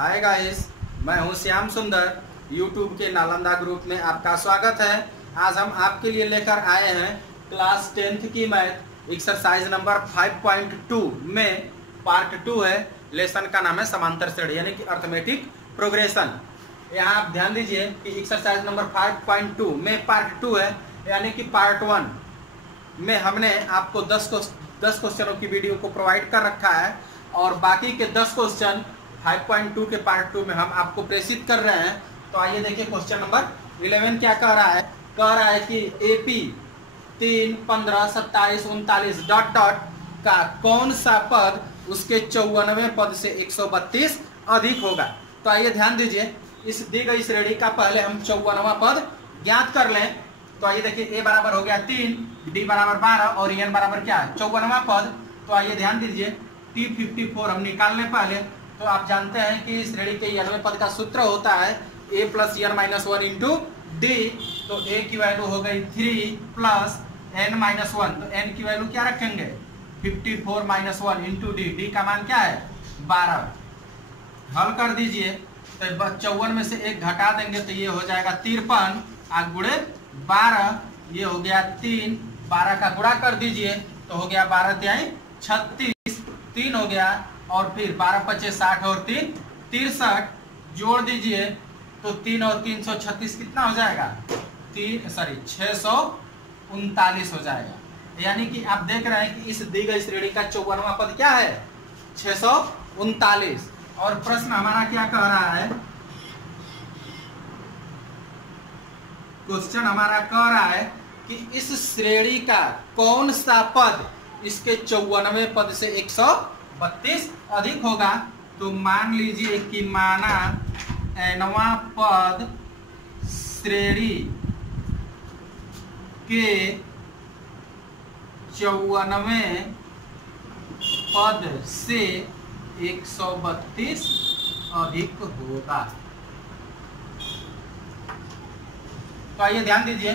Hi guys, मैं हूं श्याम सुंदर। यूट्यूब के नालंदा ग्रुप में आपका स्वागत है। आज हम आपके लिए लेकर आए हैं क्लास 10th की मैथ एक्सरसाइज नंबर 5.2 में पार्ट 2 है। लेसन का नाम है समांतर श्रेणी यानी कि अर्थमेटिक प्रोग्रेशन। यहाँ आप ध्यान दीजिए कि एक्सरसाइज नंबर 5.2 में पार्ट 2 है, यानी कि पार्ट 1 में हमने आपको 10 क्वेश्चनों की वीडियो को प्रोवाइड कर रखा है और बाकी के 10 क्वेश्चन 5.2 के पार्ट 2 में हम आपको प्रेषित कर रहे हैं। तो आइए देखिए क्वेश्चन नंबर 11 क्या कह रहा है। कह रहा है कि एपी 3, 15, 27, 39 डॉट डॉट का कौन सा पद उसके 94 पद से 132 अधिक होगा। तो आइए ध्यान दीजिए, इस दी गई श्रेणी का पहले हम 54वां पद ज्ञात कर लें। तो आइए देखिए, ए बराबर हो गया 3, डी बराबर 12 और एन बराबर क्या है 54वां पद। तो आइए ध्यान दीजिए, T54 हम निकाल लें पहले। तो आप जानते हैं कि श्रेणी के 90 पद का सूत्र होता है a plus n minus 1 into D. तो a की वैल्यू हो गई 3 प्लस n माइनस 1। तो n की वैल्यू क्या रखेंगे 54 माइनस 1 इंटू डी। डी का मान क्या है 12। हल कर दीजिए, तो 54 में से 1 घटा देंगे तो ये हो जाएगा 53 आग गुणे 12। ये हो गया 3, 12 का गुणा कर दीजिए तो हो गया 12 तिहाई 36, 3 हो गया और फिर 12 पचे 60 और 3 63 जोड़ दीजिए तो 3 और 336 कितना हो जाएगा 639 हो जाएगा। यानी कि आप देख रहे हैं कि इस दी गई श्रेणी का 54वां पद क्या है 639। और प्रश्न हमारा क्या कह रहा है, क्वेश्चन हमारा कह रहा है कि इस श्रेणी का कौन सा पद इसके 94 पद से 132 अधिक होगा। तो मान लीजिए कि माना nवां पद श्रेणी के 94 पद से 132 अधिक होगा। तो आइए ध्यान दीजिए,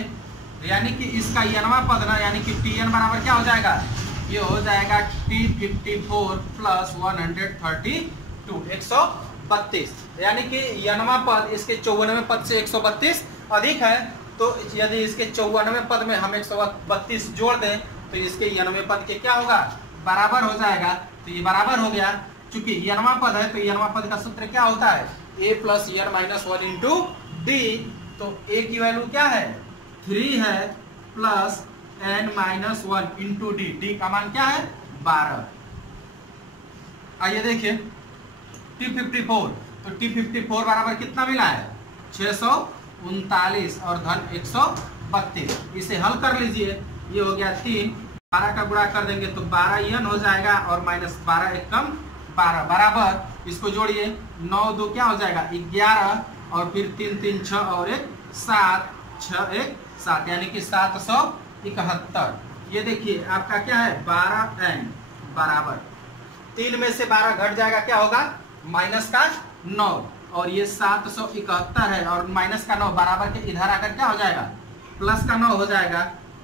यानी कि इसका nवां पद ना, यानी कि Tn बराबर क्या हो जाएगा, ये हो जाएगा T54 प्लस 132 132। यानी कि nवां पद इसके 94 पद से 132 अधिक है। तो यदि इसके 94 पद में हम 132 जोड़ दें तो इसके 90 पद के क्या होगा बराबर हो जाएगा। तो ये बराबर हो गया, चूंकि nवां पद है तो nवां पद का सूत्र क्या होता है a plus n minus 1 into D. तो a की वैल्यू क्या है 3 है plus n minus 1 into D. D का मान क्या है 12। आइए देखिए T54, तो T54 बराबर कितना मिला है 639 और धन 132। इसे हल कर लीजिए, ये हो गया 3, 12 का गुणा कर देंगे तो 12 n हो जाएगा और माइनस 12 एक कम 12 बराबर। इसको जोड़िए 9 2 क्या हो जाएगा 11 और फिर 3 3 6 और 1 7, 6 1 7 यानी कि 771। ये देखिए आपका क्या है 12n बराबर 3 में से 12 घट जाएगा, क्या होगा माइनस का 9 और ये 771 है और माइनस का 9 बराबर के इधर आकर क्या हो जाएगा प्लस का 9 हो जाएगा।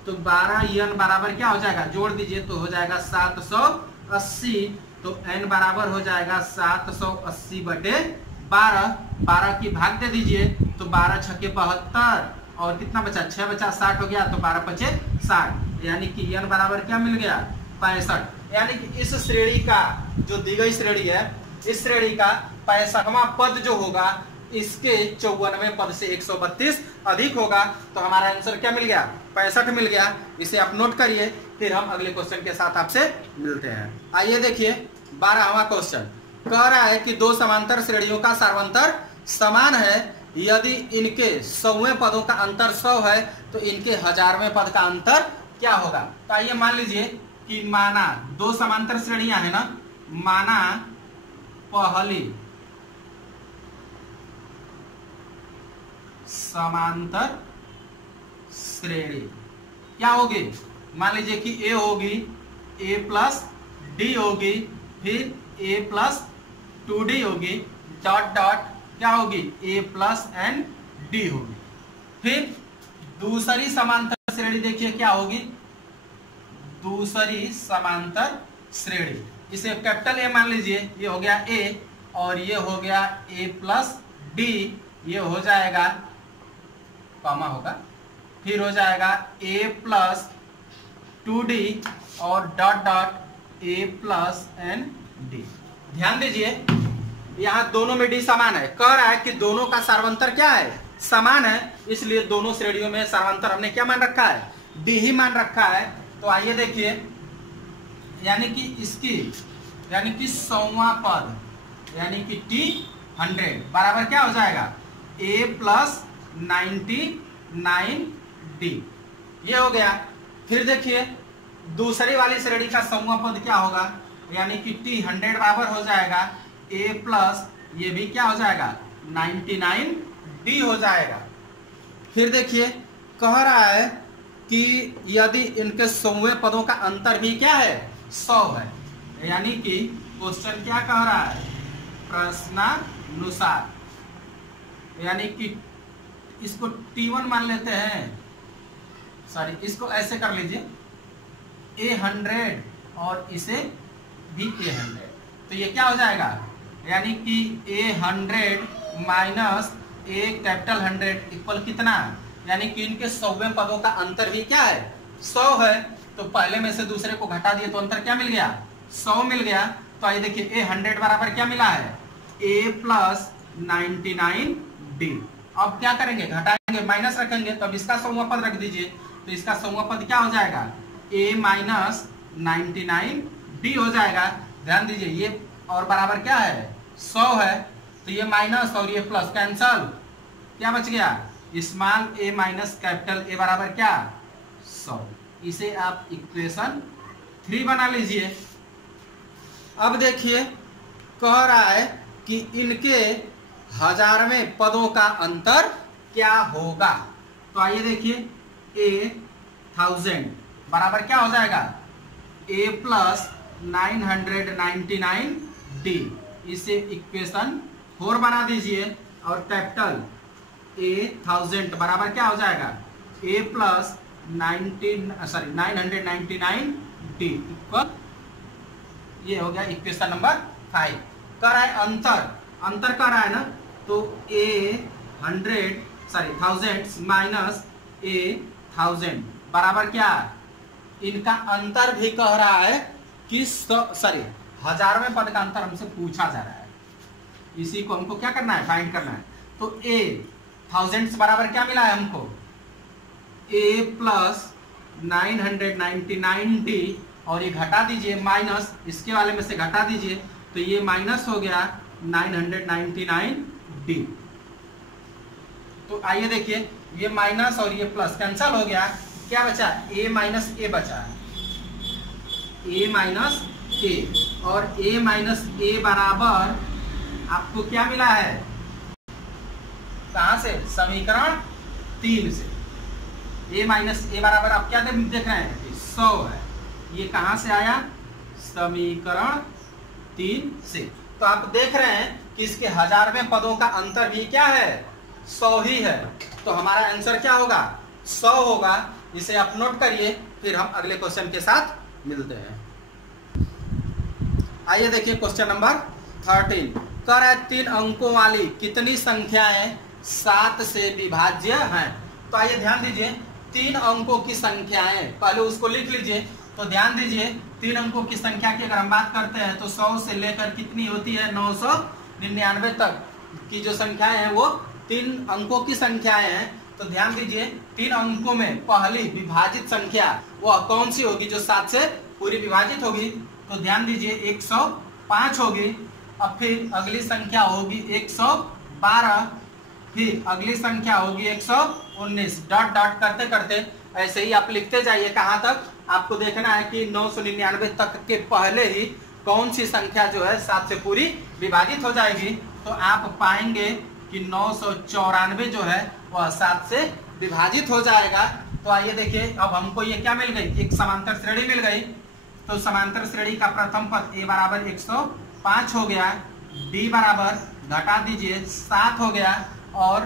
तो 12n बराबर क्या हो जाएगा, जोड़ दीजिए तो हो जाएगा 780। तो n बराबर हो जाएगा 780 बटे 12। 12 की भाग दे दीजिए तो 12 छक्के 72 और कितना बचा 6 बचा 60 हो गया। तो 12 पचे 60 यानी कि n बराबर क्या मिल गया 65। यानी कि इस श्रेणी का जो दी गई श्रेणी है, इस श्रेणी का 65वां पद जो होगा इसके 94 पद से 132 अधिक होगा। तो हमारा आंसर क्या मिल गया 65 मिल गया। इसे आप नोट करिए, फिर हम अगले क्वेश्चन के साथ आपसे मिलते हैं। आइए देखिए 12वां क्वेश्चन कह रहा है कि दो समांतर श्रेणियों का सार्वंतर समान है। यदि इनके 100वें पदों का अंतर 100 है तो इनके 1000वें पद का अंतर क्या होगा। तो आइए मान लीजिए कि माना दो समांतर श्रेणियां है ना, माना पहली समांतर श्रेणी क्या होगी, मान लीजिए कि a होगी a प्लस डी होगी, फिर a प्लस 2d होगी, डॉट डॉट क्या होगी a प्लस n d होगी। फिर दूसरी समांतर श्रेणी देखिए क्या होगी, दूसरी समांतर श्रेणी इसे कैपिटल ए मान लीजिए, ये हो गया ए और ये हो गया a प्लस डी, ये हो जाएगा कॉमा होगा, फिर हो जाएगा a प्लस 2d और dot dot a plus N D. ध्यान दीजिए यहाँ दोनों में डी समान है, कह रहा है कि दोनों का सार्वंतर क्या है, समान है, इसलिए दोनों श्रेणियों में सार्वंतर हमने क्या मान रखा है, डी ही मान रखा है। तो आइए देखिए, यानी कि इसकी यानी कि 100वां पद यानी कि T100 बराबर क्या हो जाएगा, a प्लस 99d, ये हो गया। फिर देखिए दूसरी वाली श्रेणी का 100वां पद क्या होगा, यानी कि T100 बराबर हो जाएगा a प्लस ये भी क्या हो जाएगा 99d हो जाएगा। फिर देखिए कह रहा है कि यदि इनके 100वें पदों का अंतर भी क्या है 100 है, यानी कि क्वेश्चन क्या कह रहा है, प्रश्नानुसार, यानी कि इसको T1 मान लेते हैं, सॉरी इसको ऐसे कर लीजिए A100 और इसे भी A100, तो ये क्या हो जाएगा, यानी कि A100 minus A capital 100 equal कितना, यानी कि इनके 100वें पदों का अंतर भी क्या है 100 है। तो पहले में से दूसरे को घटा दिए तो अंतर क्या मिल गया 100 मिल गया। तो आइए देखिए A100 बराबर क्या मिला है a प्लस 99d। अब क्या करेंगे, घटाएंगे, माइनस रखेंगे, तो अब इसका 100वां पद रख दीजिए, तो इसका 100वां पद क्या हो जाएगा a माइनस 99d हो जाएगा। ध्यान दीजिए ये और बराबर क्या है 100 है, तो ये माइनस और ये प्लस कैंसल, क्या बच गया small a minus capital A बराबर क्या 100। इसे आप इक्वेशन 3 बना लीजिए। अब देखिए कह रहा है कि इनके 1000वें पदों का अंतर क्या होगा। तो आइए देखिए A1000 बराबर क्या हो जाएगा a प्लस 999d, इसे इक्वेशन 4 बना दीजिए। और कैपिटल A1000 बराबर क्या हो जाएगा a प्लस 999d इक्वल, ये हो गया इक्वेशन नंबर 5। कर रहा है अंतर कर रहा है ना, तो थाउजेंड्स माइनस A1000 बराबर क्या, इनका अंतर भी कह रहा है कि 1000वें पद का अंतर हमसे पूछा जा रहा है, इसी को हमको क्या करना है फाइंड करना है। तो A1000 बराबर क्या मिला है हमको a प्लस 999d, और ये घटा दीजिए माइनस, इसके वाले में से घटा दीजिए, तो ये माइनस हो गया 999d। तो आइए देखिए ये माइनस और ये प्लस कैंसल हो गया, क्या बचा a माइनस a बचा, a माइनस a, और a माइनस a बराबर आपको क्या मिला है, कहां से, समीकरण 3 से। a माइनस a बराबर आप क्या देख रहे हैं 100 है, ये कहां से आया, समीकरण 3 से। तो आप देख रहे हैं कि इसके 1000वें पदों का अंतर भी क्या है 100 ही है, तो हमारा आंसर क्या होगा 100 होगा। इसे आप नोट करिए, फिर हम अगले क्वेश्चन के साथ मिलते हैं। आइए देखिए क्वेश्चन नंबर 13, कर है 3 अंकों वाली कितनी संख्याएं 7 से विभाज्य हैं। तो आइए ध्यान दीजिए 3 अंकों की संख्याएं, पहले उसको लिख लीजिए। तो ध्यान दीजिए 3 अंकों की संख्या की अगर हम बात करते हैं तो 100 से लेकर कितनी होती है 999 तक की जो संख्याएं हैं वो 3 अंकों की संख्याएं हैं। तो ध्यान दीजिए 3 अंकों में पहली विभाजित संख्या वो कौन सी होगी, जो 7 से पूरी विभाजित होगी। तो ध्यान दीजिए 105 होगी। अब फिर अगली संख्या होगी 112, फिर अगली संख्या होगी 119, डॉट डॉट करते करते ऐसे ही आप लिखते जाइए। कहां तक आपको देखना है कि 999 तक के पहले ही कौन सी संख्या जो है 7 से पूरी विभाजित हो जाएगी। तो आप पाएंगे कि 994 जो है वह 7 से विभाजित हो जाएगा। तो आइए देखिए अब हमको ये क्या मिल गई, एक समांतर श्रेणी मिल गई। तो समांतर श्रेणी का प्रथम पद a बराबर 105 हो गया, b बराबर घटा दीजिए 7 हो गया, और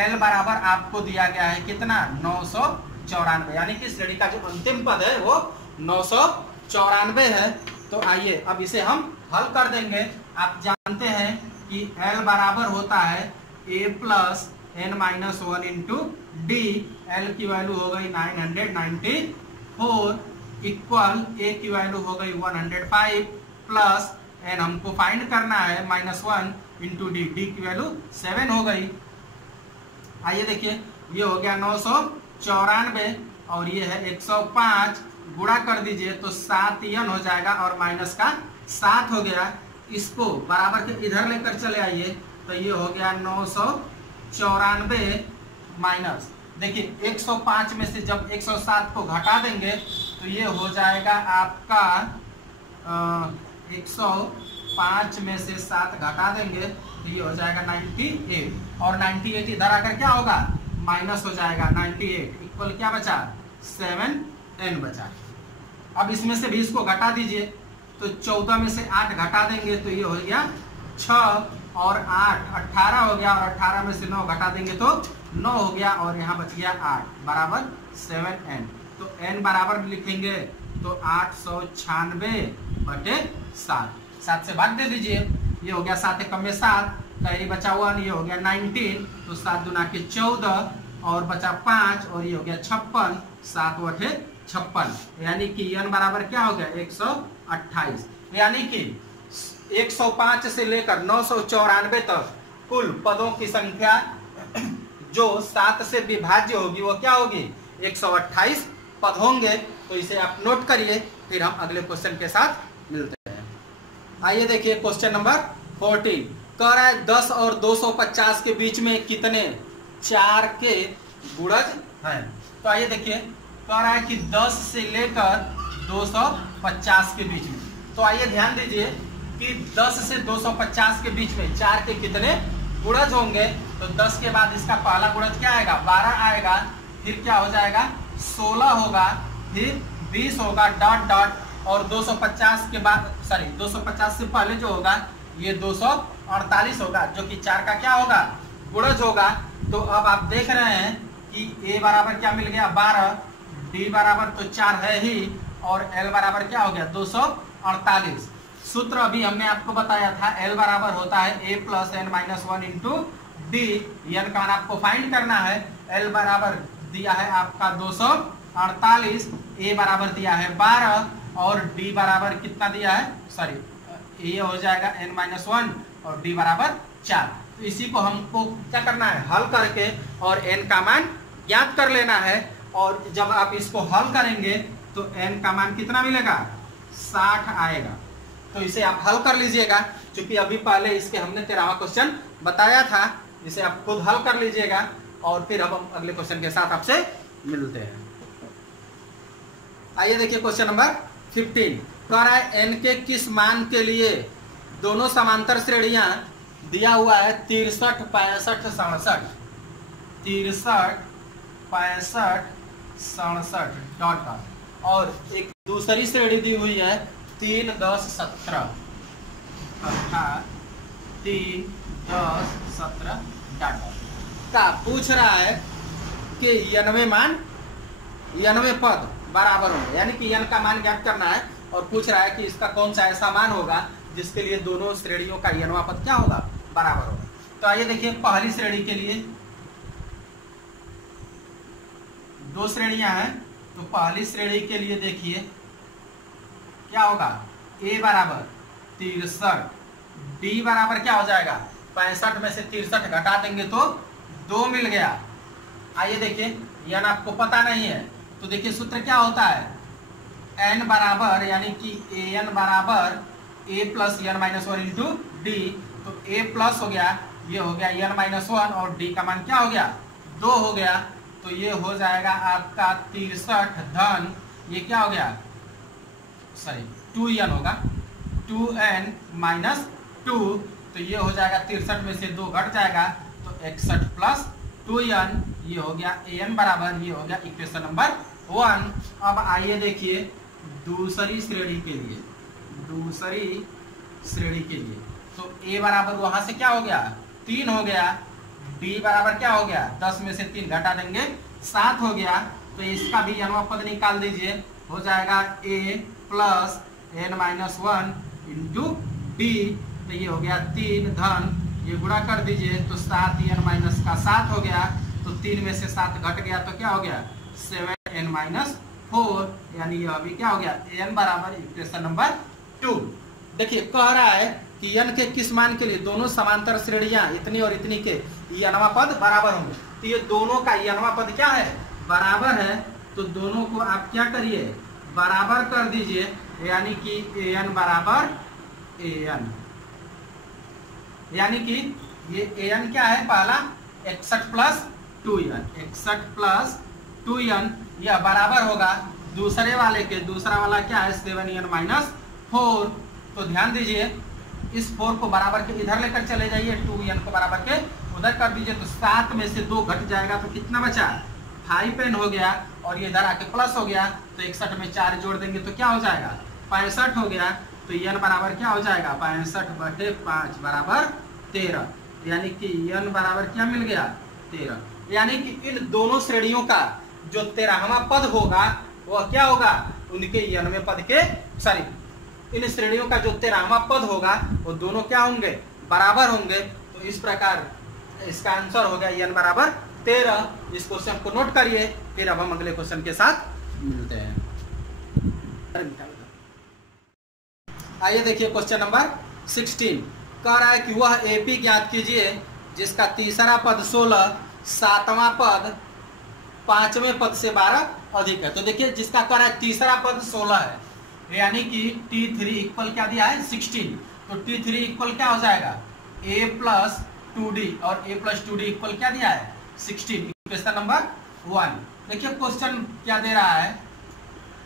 l बराबर आपको दिया गया है कितना 994, यानी कि श्रेणी का जो अंतिम पद है वो 994 है। तो आइए अब इसे हम हल कर देंगे। आप जानते हैं कि L बराबर होता है A plus n minus 1 into D. L की वैल्यू हो गई 994 इक्वल A की वैल्यू हो गई 105 प्लस n हमको फाइंड करना है -1 इंटू डी। डी की वैल्यू 7 हो गई। आइए देखिए, ये हो गया 994 और ये है 105, गुणा कर दीजिए तो 7n हो जाएगा और माइनस का 7 हो गया। इसको बराबर के इधर लेकर चले आइए तो ये हो गया 994 माइनस, देखिए 105 में से जब 107 को घटा देंगे तो ये हो जाएगा आपका 105 में से 7 घटा देंगे तो ये हो जाएगा 98 और 98 इधर आकर क्या होगा माइनस हो जाएगा। 98 इक्वल क्या बचा 7n बचा। अब इसमें से 20 को घटा दीजिए तो 14 में से 8 घटा देंगे तो ये हो गया 6 और 8 18 हो गया और 18 में से 9 घटा देंगे तो 9 हो गया और यहाँ बच गया 8 बराबर 7n। तो n बराबर लिखेंगे तो 896 बटे 7 से भाग दे दीजिए, ये हो गया 7 कम में 7 कहीं बचा 1, ये हो गया 19 तो 7 दुना के 14 और बचा 5 और ये हो गया 56, 7 बटे 56 यानी कि n बराबर क्या हो गया 128। यानी कि 105 से लेकर 994 तक कुल पदों की संख्या जो 7 से विभाज्य होगी वो क्या होगी 128 पद होंगे। तो इसे आप नोट करिए, फिर हम अगले क्वेश्चन के साथ मिलते हैं। आइए देखिए क्वेश्चन नंबर 14 कह रहा है 10 और 250 के बीच में कितने 4 के गुणज हैं। तो आइए देखिए, कह रहा है कि 10 से लेकर 250 के बीच में। तो आइए ध्यान दीजिए कि 10 से 250 के बीच में 4 के कितने गुणज होंगे। तो 10 के बाद इसका पहला गुणज क्या आएगा 12 आएगा, फिर क्या हो जाएगा 16 होगा, फिर 20 होगा डॉट डॉट और 250 के बाद 250 से पहले जो होगा ये 248 होगा जो कि 4 का क्या होगा गुणज होगा। तो अब आप देख रहे हैं कि a बराबर क्या मिल गया 12, d बराबर तो 4 है ही और l बराबर क्या हो गया 248। सूत्र अभी हमने आपको बताया था l बराबर होता है a plus n minus 1 into D. n का मान आपको फाइंड करना है। l बराबर दिया है आपका 248, a बराबर दिया है 12 और d बराबर कितना दिया है ये हो जाएगा n माइनस 1 और d बराबर 4। तो इसी को हमको क्या करना है हल करके और n का मान ज्ञात कर लेना है। और जब आप इसको हल करेंगे तो n का मान कितना मिलेगा 60 आएगा। तो इसे आप हल कर लीजिएगा, क्योंकि अभी पहले इसके हमने 13वां क्वेश्चन बताया था। इसे आप खुद हल कर लीजिएगा और फिर अब हम अगले क्वेश्चन के साथ आपसे मिलते हैं। आइए देखिए क्वेश्चन नंबर 15 कह रहा है n के किस मान के लिए दोनों समांतर श्रेणियां दिया हुआ है 63 65 67 डॉट डॉट और एक दूसरी श्रेणी दी हुई है 3 10 17 अर्थात 3 10 17 डॉट का पूछ रहा है कि 91 पद बराबर होंगे, यानी कि n का मान ज्ञात करना है और पूछ रहा है कि इसका कौन सा ऐसा मान होगा जिसके लिए दोनों श्रेणियों का n पद क्या होगा बराबर होगा। तो आइए देखिए पहली श्रेणी के लिए दो श्रेणियां हैं, तो पहली श्रेणी के लिए देखिए क्या होगा a बराबर 63, d बराबर क्या हो जाएगा 65 में से 63 घटा देंगे तो 2 मिल गया। आइए देखिए n आपको पता नहीं है तो देखिए सूत्र क्या होता है n बराबर यानी कि an बराबर a plus n minus 1 into D. तो a प्लस हो गया, ये हो गया n माइनस 1 और d का मान क्या हो गया 2 हो गया। तो ये हो जाएगा आपका 63 धन ये क्या हो गया 2n होगा 2n माइनस 2। तो ये हो जाएगा 63 में से 2 घट जाएगा तो 61 प्लस 2n ये हो गया an बराबर ये हो गया इक्वेशन नंबर 1। अब आइए देखिए दूसरी श्रेणी के लिए तो a बराबर वहां से क्या हो गया 3 हो गया, d बराबर क्या हो गया 10 में से 3 घटा देंगे 7 हो गया। तो इसका भी n पद निकाल दीजिए, हो जाएगा a plus n minus 1 into D. तो ये हो गया 3 धन, ये गुणा कर दीजिए तो 7 n माइनस का 7 हो गया, तो 3 में से 7 घट गया तो क्या हो गया 7n माइनस 4, यानी ये अभी क्या हो गया n बराबर इक्वेशन नंबर 2। देखिए कह रहा है कि n के किस मान के लिए दोनों समांतर श्रेणियां इतनी और इतनी के यनवा पद बराबर होंगे। तो ये दोनों का यनवा पद क्या है बराबर है, तो दोनों को आप क्या करिए बराबर कर दीजिए, यानी कि an बराबर an, यानी कि ये an क्या है पहला 61 प्लस 2n, 61 प्लस 2n यह बराबर होगा दूसरे वाले के, दूसरा वाला क्या है 7n माइनस 4। तो ध्यान दीजिए इस 4 को बराबर के इधर लेकर चले जाइए, 2n को बराबर के उधर कर दीजिए, तो 7 में से 2 घट जाएगा तो कितना बचा 5n हो गया, और ये इधर आके प्लस हो गया, तो 61 में 4 जोड़ देंगे तो क्या हो जाएगा 65 हो गया। तो n बराबर क्या हो जाएगा 65/5 बराबर 13, यानी कि n बराबर क्या मिल गया 13। यानी कि इन दोनों श्रेणियों का जो 13वां पद होगा वह क्या होगा उनके 91वें पद के, सॉरी इन श्रेणियों का जो 13वां पद होगा वो दोनों क्या होंगे बराबर होंगे। तो इस प्रकार इसका आंसर हो गया n बराबर 13। इस क्वेश्चन को नोट करिए, फिर अब हम अगले क्वेश्चन के साथ मिलते हैं। आइए देखिए क्वेश्चन नंबर 16 कह रहा है कि वह एपी ज्ञात कीजिए जिसका तीसरा पद 16, सातवां पद पांचवें पद से 12 अधिक है। तो देखिए जिसका कह रहा है तीसरा पद 16 है, यानी कि T3 इक्वल क्या दिया है 16, तो T3 इक्वल क्या हो जाएगा a प्लस 2d, और a प्लस 2d इक्वल क्या दिया है 16, इक्वेशन नंबर 1। देखिए क्वेश्चन क्या दे रहा है,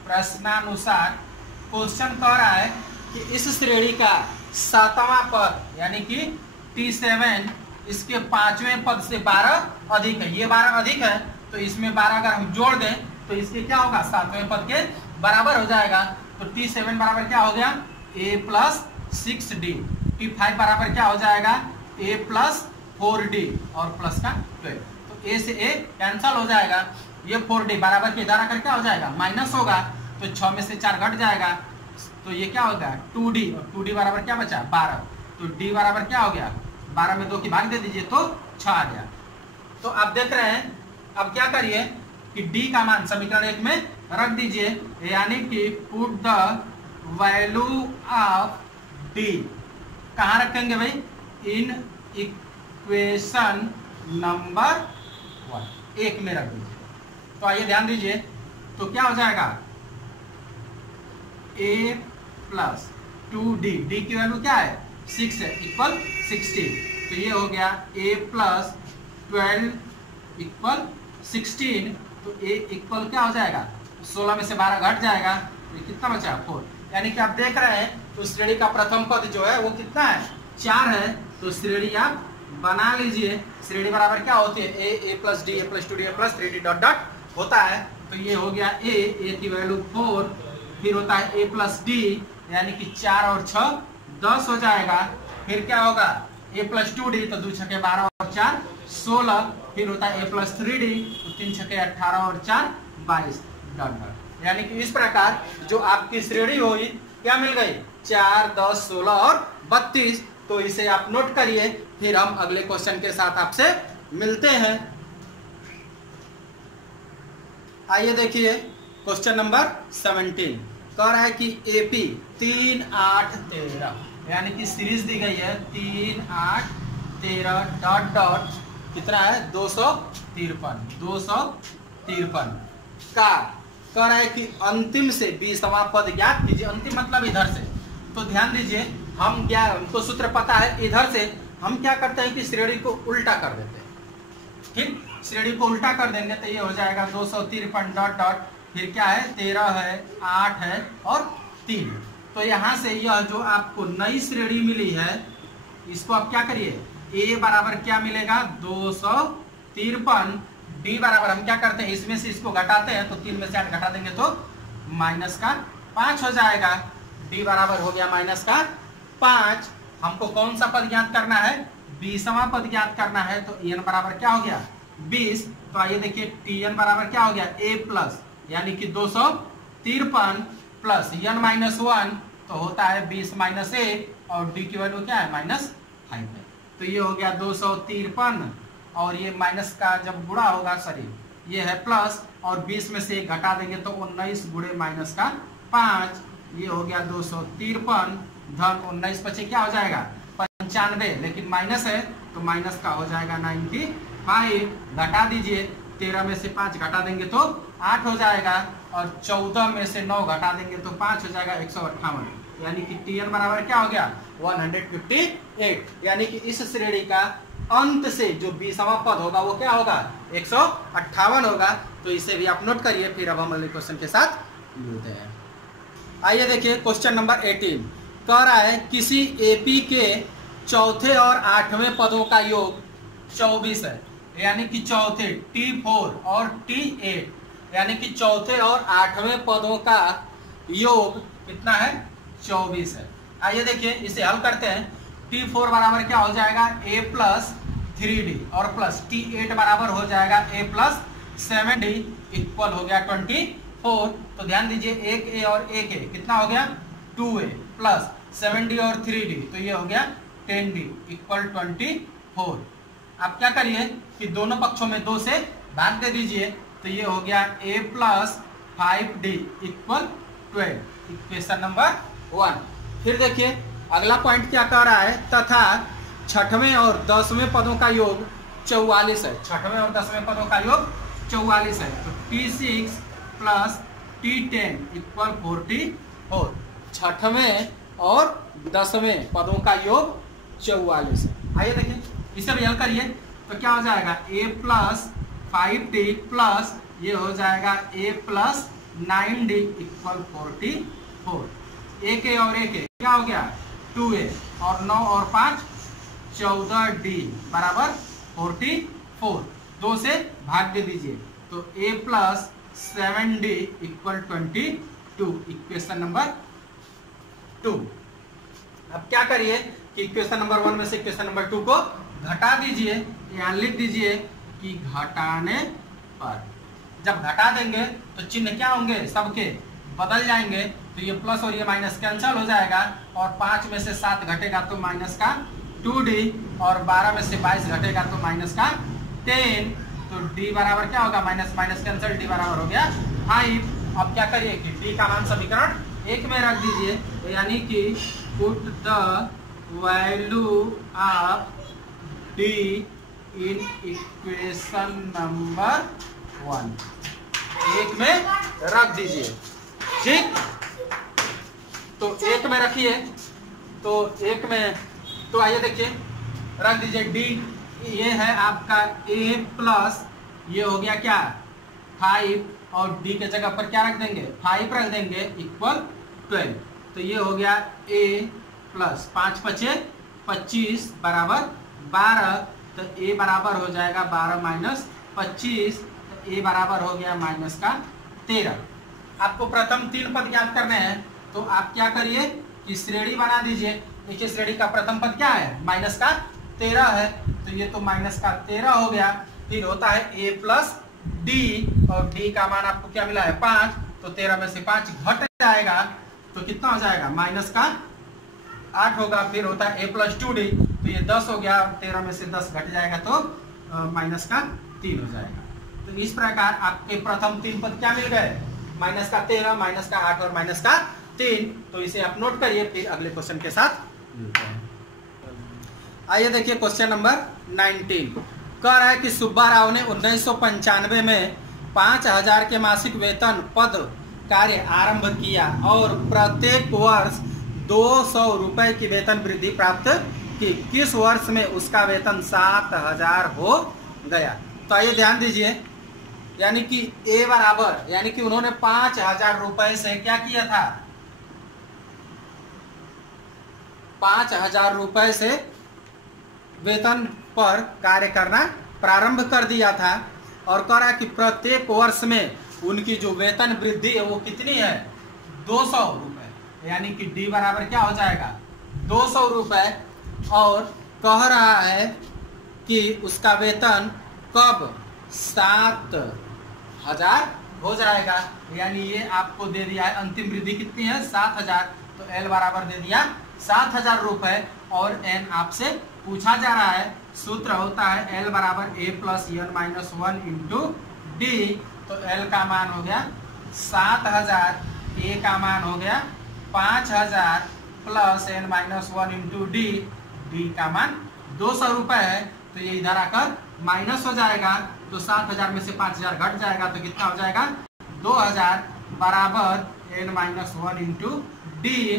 प्रश्नानुसार क्वेश्चन कह रहा है कि इस श्रेणी का सातवां पद यानी कि T7 इसके पांचवें पद से 12 अधिक है, ये 12 अधिक है, तो इसमें 12 अगर हम जोड़ दें तो इसके क्या होगा सातवें पद के बराबर हो जाएगा। तो T7 बराबर क्या हो गया a प्लस 6d, T5 बराबर क्या हो जाएगा a प्लस 4d और प्लस का 12, तो a से a कैंसल हो जाएगा, ये 4d बराबर के इधर आकर क्या हो जाएगा माइनस होगा, तो 6 में से 4 घट जाएगा, तो ये क्या होगा 2d, और 2d बराबर क्या बचा 12, तो d बराबर क्या हो गया 12 में 2 की भाग दे दीजिए तो 6 आ गया। तो आप देख रहे हैं, अब क्या करिए कि d का मान समीकरण 1 में रख दीजिए, यानी कि put the value of d कहाँ रखेंगे भाई इन इक्वेशन नंबर 1 में रख दीजिए। तो आइए ध्यान दीजिए, तो क्या हो जाएगा a प्लस 2d, d की वैल्यू क्या है 6 है इक्वल 16, तो ये हो गया a प्लस 12 इक्वल 16, तो a इक्वल क्या हो जाएगा 16 में से 12 घट जाएगा, तो कितना बचा 4, यानी कि आप देख रहे हैं तो श्रेणी का प्रथम पद जो है वो कितना है 4 है, तो श्रेणी आप बना लीजिए। श्रेणी बराबर क्या होती है a plus D, a plus 2d, a plus 3d dot dot होता है, तो ये हो गया a की वैल्यू 4, फिर होता है a प्लस डी, यानी कि 4 और 6 10 हो जाएगा, फिर क्या होगा a प्लस 2d, तो 2 छके 12 और 4 16, फिर होता है a प्लस 3d, तो 3 छके 18 और 4 22 डॉट डॉट, यानी कि इस प्रकार जो आपकी श्रेणी हुई क्या मिल गई 4 10 16 और 32। तो इसे आप नोट करिए, फिर हम अगले क्वेश्चन के साथ आपसे मिलते हैं। आइए देखिए क्वेश्चन नंबर 17 कह रहा है कि एपी 3 8 13, यानी कि सीरीज दी गई है 3 8 13 डॉट डॉट कितना है 253 का कह रहा है कि अंतिम से 20वां पद ज्ञात कीजिए। अंतिम मतलब इधर से, तो ध्यान दीजिए हम क्या, हमको सूत्र पता है, इधर से हम क्या करते हैं कि श्रेणी को उल्टा कर देते हैं, ठीक, श्रेणी को उल्टा कर देंगे तो ये हो जाएगा 253 डॉट डॉट, फिर क्या है 13 है 8 है और 3। तो यहाँ से यह जो आपको नई श्रेणी मिली है इसको आप क्या करिए a बराबर क्या मिलेगा 253, d बराबर हम क्या करते हैं इसमें से इसको घटाते हैं, तो 3 में से 8 घटा देंगे तो माइनस का 5 हो जाएगा, d बराबर हो गया माइनस का 5। हमको कौन सा पद ज्ञात करना है 20वां पद ज्ञात करना है, तो n बराबर क्या हो गया 20। तो आइए देखिए tn बराबर क्या हो गया a प्लस, यानी कि 253 प्लस n माइनस 1, तो होता है 20 माइनस 1, और डी की वैल्यू क्या है -5 है। तो ये हो गया 253 और ये माइनस का जब गुणा होगा सॉरी ये है प्लस और 20 में से 1 घटा देंगे तो 19 गुणे -5 ये हो गया 253 धन 19 पचे क्या हो जाएगा 95, लेकिन माइनस है तो माइनस का हो जाएगा 95। घटा दीजिए 13 में से 5 घटा देंगे तो 8 हो जाएगा और 14 में से 9 घटा देंगे तो 5 हो जाएगा 158, यानी कि Tn बराबर क्या हो गया 158, यानी कि इस श्रेणी का अंत से जो 20वां पद होगा वो क्या होगा 158 होगा। तो इसे भी आप नोट करिए। फिर अब हम अगले क्वेश्चन के साथ मिलते हैं। आइए देखिए क्वेश्चन नंबर 18 कह रहा है किसी एपी के चौथे और 8वें पदों का योग 24 है, यानी कि चौथे T4 और T8 यानी कि चौथे और 8वें पदों का योग कितना है 24 है। आइए देखिए इसे हल करते हैं। T4 बराबर क्या हो जाएगा a प्लस 3d और प्लस T8 बराबर हो जाएगा a प्लस 7d इक्वल हो गया 24। तो ध्यान दीजिए 1a और 1a कितना हो गया 2a प्लस 7d और 3d तो ये हो गया 10d इक्वल 24। आप क्या करिए कि दोनों पक्षों में 2 से भाग दे दीजिए तो ये हो गया a plus 5d equal 12 equation number 1। फिर देखिए अगला पॉइंट क्या कह रहा है तथा 6वें और 10वें पदों का योग 44 है। 6वें और 10वें पदों का योग 44 है तो T6 प्लस T10 इक्वल 44। 6वें और 10वें पदों का योग 44 है। आइए देखिए इसे भी हल करिए तो क्या हो जाएगा a प्लस 5d प्लस ये हो जाएगा a plus 9d equal 44। 1a और 1a क्या हो गया 2a और 9 और 5 14d बराबर 44। 2 से भाग दे दीजिए तो a plus 7d equal 22 equation number 2। अब क्या करिए कि इक्वेशन नंबर 1 में से इक्वेशन नंबर 2 को घटा दीजिए, यहाँ लिख दीजिए कि घटाने पर। जब घटा देंगे तो चिन्ह क्या होंगे सबके बदल जाएंगे तो ये प्लस और ये माइनस कैंसिल हो जाएगा और 5 में से 7 घटेगा तो माइनस का 2d और 12 में से 22 घटेगा तो माइनस का 10 तो d बराबर क्या होगा माइनस माइनस कैंसिल d बराबर हो गया 5। अब क्या करिए कि d का मान समीकरण 1 में रख दीजिए यानी कि put the value of d in equation number 1 1 में रख दीजिए ठीक। तो 1 में रखिए तो 1 में तो आइए देखिए रख दीजिए d ये है आपका a प्लस ये हो गया क्या 5 और d के जगह पर क्या रख देंगे 5 रख देंगे इक्वल 12। तो ये हो गया a प्लस 5 पचे 25 बराबर 12 तो a बराबर हो जाएगा 12 माइनस 25 तो a बराबर हो गया माइनस का 13। आपको प्रथम 3 पद याद करने हैं तो आप क्या करिए कि श्रेणी बना दीजिए। देखिए श्रेणी का प्रथम पद क्या है माइनस का 13 है तो ये तो माइनस का 13 हो गया। फिर होता है a प्लस d और d का मान आपको क्या मिला है 5 तो 13 में से 5 घट जाएगा तो कितना हो जाएगा माइनस का 8 होगा। फिर होता है a प्लस 2d तो ये 10 हो गया 13 में से 10 घट जाएगा तो माइनस का 3 हो जाएगा। तो इस प्रकार आपके प्रथम 3 पद क्या मिल गए माइनस का 13 माइनस का 8 और माइनस का 3। तो इसे आप नोट करिए फिर अगले क्वेश्चन के साथ मिलते हैं। आइए देखिए क्वेश्चन नंबर 19 कह रहा है कि सुब्बा राव ने 1995 में 5000 के मासिक वेतन पद कार्य आरंभ किया और प्रत्येक वर्ष 200 रुपए की वेतन वृद्धि प्राप्त की। किस वर्ष में उसका वेतन 7000 हो गया। तो आइए ध्यान दीजिए यानी कि a बराबर यानी कि उन्होंने 5000 रुपए से क्या किया था 5000 रुपए से वेतन पर कार्य करना प्रारंभ कर दिया था और कह रहा है कि प्रत्येक वर्ष में उनकी जो वेतन वृद्धि है वो कितनी है 200 रुपए यानी कि d बराबर क्या हो जाएगा 200 रुपए। और कह रहा है कि उसका वेतन कब 7000 हो जाएगा यानी ये आपको दे दिया है अंतिम वृद्धि कितनी है 7000 तो L बराबर दे दिया 7000 रुपए और n आपसे पूछा जा रहा है। सूत्र होता है L बराबर A plus n minus 1 into D. तो L का मान हो गया 7000, A का मान हो गया 5000 plus n minus 1 into D. D का मान 200 रुपए है, तो ये इधर आकर माइनस हो जाएगा। तो 7000 में से 5000 घट जाएगा तो कितना हो जाएगा 2000 बराबर n माइनस 1 इंटू डी।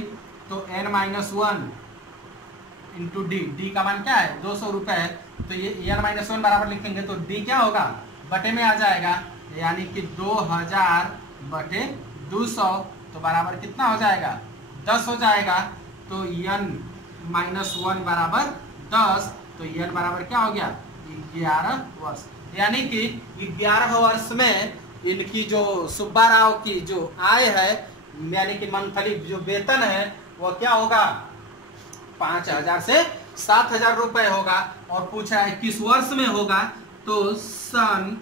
तो n minus 1 into D, D का मान क्या है 200 रुपए है, तो ये n माइनस 1 बराबर लिखेंगे तो डी क्या होगा बटे में आ जाएगा, यानी कि 2000 बटे 200, तो बराबर कितना हो जाएगा 10 हो जाएगा। तो n माइनस 1 बराबर 10, तो n बराबर क्या हो गया 11 वर्ष। यानी कि 11 वर्ष में इनकी जो सुब्बा राव की जो आय है, यानी कि मंथली जो वेतन है वो क्या होगा 5000 से 7000 रुपए होगा। और पूछा है किस वर्ष में होगा, तो सन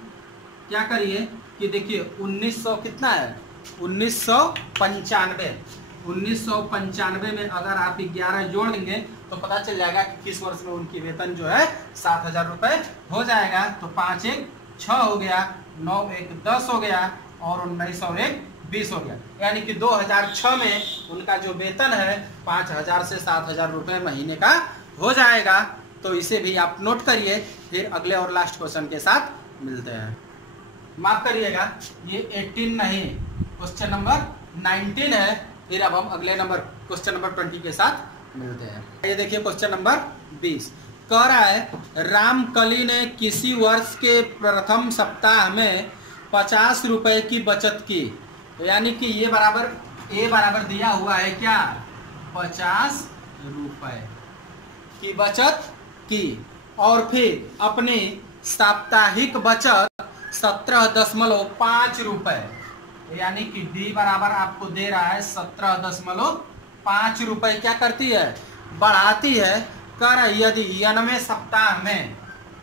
क्या करिए कि देखिए 1900 कितना है 1995 में अगर आप 11 जोड़ लेंगे तो पता चल जाएगा कि किस वर्ष में उनकी वेतन जो है 7000 रुपए हो जाएगा। तो 5 1 6 हो गया, 9 1 10 हो गया और 19 और 1 20 हो गया। यानी कि 2006 में उनका जो वेतन है 5000 से 7000 रुपए महीने का हो जाएगा। तो इसे भी आप नोट करिए, फिर अगले और लास्ट क्वेश्चन के साथ मिलते हैं। माफ करिएगा, ये 18 नहीं, क्वेश्चन नंबर 19 है। फिर अब हम अगले नंबर क्वेश्चन नंबर 20 के साथ मिलते हैं। ये देखिए क्वेश्चन नंबर 20 कह रहा है रामकली ने किसी वर्ष के प्रथम सप्ताह में 50 रुपए की बचत की। यानी कि ये बराबर ए बराबर दिया हुआ है क्या 50 रुपए की बचत की, और फिर अपनी साप्ताहिक बचत 17.5 रुपए, यानी कि डी बराबर आपको दे रहा है 17.5 रुपए क्या करती है बढ़ाती है। कर यदि 90 सप्ताह में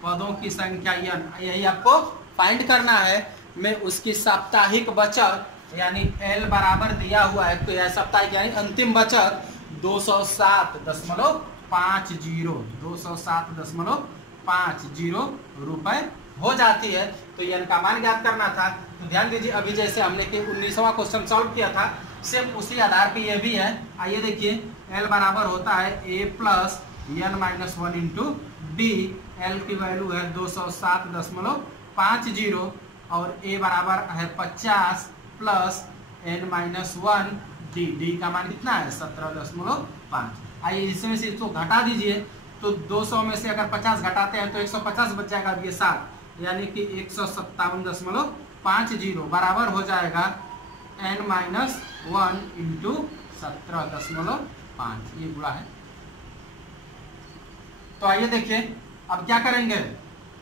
पदों की संख्या n, यही आपको फाइंड करना है, में उसकी साप्ताहिक बचत यानी L बराबर दिया हुआ है, तो यह साप्ताहिक यानी अंतिम बचत 207.50 रुपए हो जाती है। तो n का मान ज्ञात करना था। तो ध्यान दीजिए, अभी जैसे हमने 19वां क्वेश्चन सॉल्व किया था, सेम उसी आधार पे ये भी है। आइए देखिए, L बराबर होता है A plus n minus 1 into D. L की वैल्यू है 207.50 और A बराबर है 50 plus n minus 1 D. D का मान कितना है 17.5। आइए इसमें से इसको घटा दीजिए, तो 200 में से अगर 50 घटाते हैं तो 150 बच जाएगा, ये 7, यानी कि 157.50 बराबर हो जाएगा n माइनस 1 इंटू 17.5, ये गुणा है। तो आइए देखिए अब क्या करेंगे,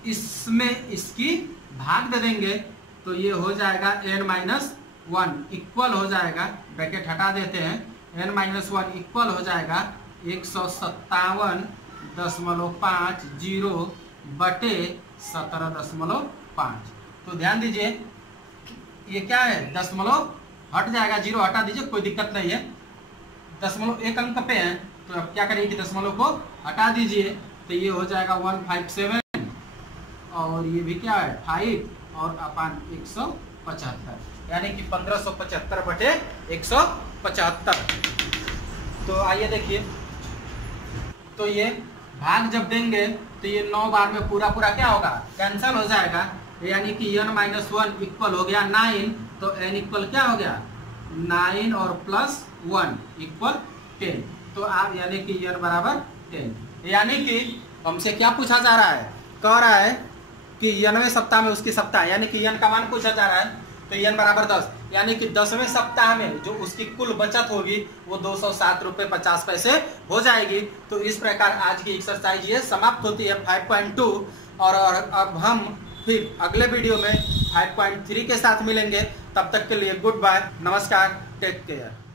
इसमें इसकी भाग दे देंगे, तो ये हो जाएगा n माइनस 1 इक्वल हो जाएगा, ब्रैकेट हटा देते हैं, n माइनस 1 इक्वल हो जाएगा 157.50 बटे 17.5। तो ध्यान दीजिए ये क्या है दशमलव हट जाएगा, 0 हटा दीजिए, कोई दिक्कत नहीं है। दशमलव एक अंक पे है, तो अब क्या करिए कि दशमलव को हटा दीजिए, तो ये हो जाएगा 157 और ये भी क्या है 5 और अपान 175, यानी कि 1575 बटे 175। तो आइए देखिए, तो ये भाग जब देंगे तो ये 9 बार में पूरा पूरा क्या होगा कैंसल हो जाएगा, यानी कि n माइनस 1 इक्वल हो गया 9, तो n इक्वल क्या हो गया 9 और प्लस 1 इक्वल 10। तो आप यानी कि n बराबर 10, यानी कि हमसे क्या पूछा जा रहा है, कह रहा है कि 90वें सप्ताह में उसकी सप्ताह, यानी कि n का मान पूछा जा रहा है, तो n बराबर 10, यानी कि 10वें सप्ताह में जो उसकी कुल बचत होगी वो 207 रुपये 50 पैसे हो जाएगी। तो इस प्रकार आज की एक्सरसाइज ये समाप्त होती है 5.2, और अब हम फिर अगले वीडियो में 5.3 के साथ मिलेंगे। तब तक के लिए गुड बाय, नमस्कार, टेक केयर।